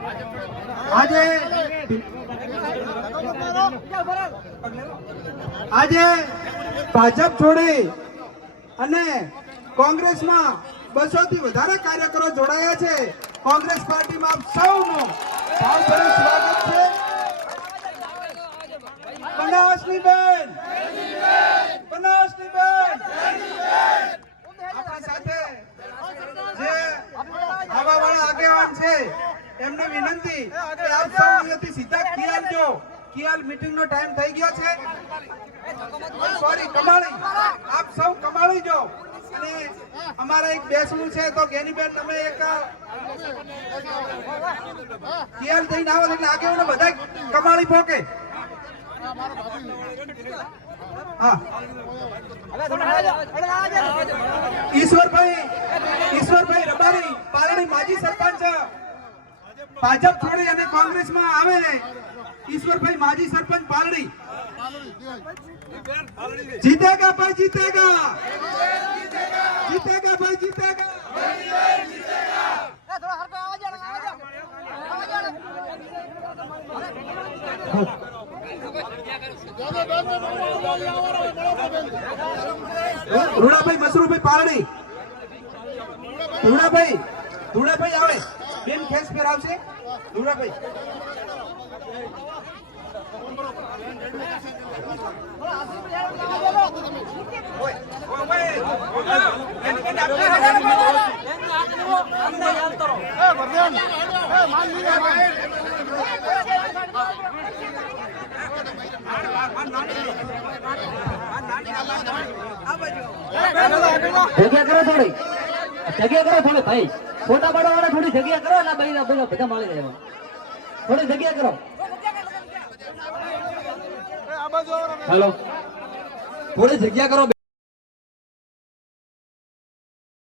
આજે આજે ભાજપ છોડી અને કોંગ્રેસમાં બસો થી વધારે કાર્યકરો જોડાયા છે. કોંગ્રેસ પાર્ટીમાં આપ સૌનું ભાવભર્યું સ્વાગત છે. બનાસની બેન! બનાસની બેન! આપણી સાથે જે આવા વાળા આગેવાન છે એમને વિનંતી કે આપ સૌ અહીંયાથી સીધા કિયાલ જો. કિયાલ મીટિંગ નો ટાઈમ થઈ ગયો છે. સોરી, કમાળી. આપ સૌ કમાળી જો. અને અમારે એક બેસવું છે તો ગેનીબેન, તમે એક કિયાલ થઈને આવો, એટલે આગેવાનો બધા કમાળી પોકે. ઈશ્વરભાઈ ઈશ્વરભાઈ રબારી પાલડી માજી સરપંચ. ભાજપ છોડી અને કોંગ્રેસમાં આવે ઈશ્વરભાઈ માજી સરપંચ પાલડી. જીતેગા ભાઈ જીતેગા. જીતેગા ભાઈ જીતેગા. રૂડાભાઈ, મસરૂભાઈ પાલડી. રૂડાભાઈ રૂડાભાઈ આવે. બેન ખેસ ફેરાવશે ધુડાભાઈ જગ્યા કરો થોડી. જગ્યા કરો થોડી ભાઈ. ફોટા પાડવા વાળા થોડી જગ્યા કરો એટલે બધી બધા બધા માળી જાય. થોડી જગ્યા કરો. હેલો થોડી જગ્યા કરો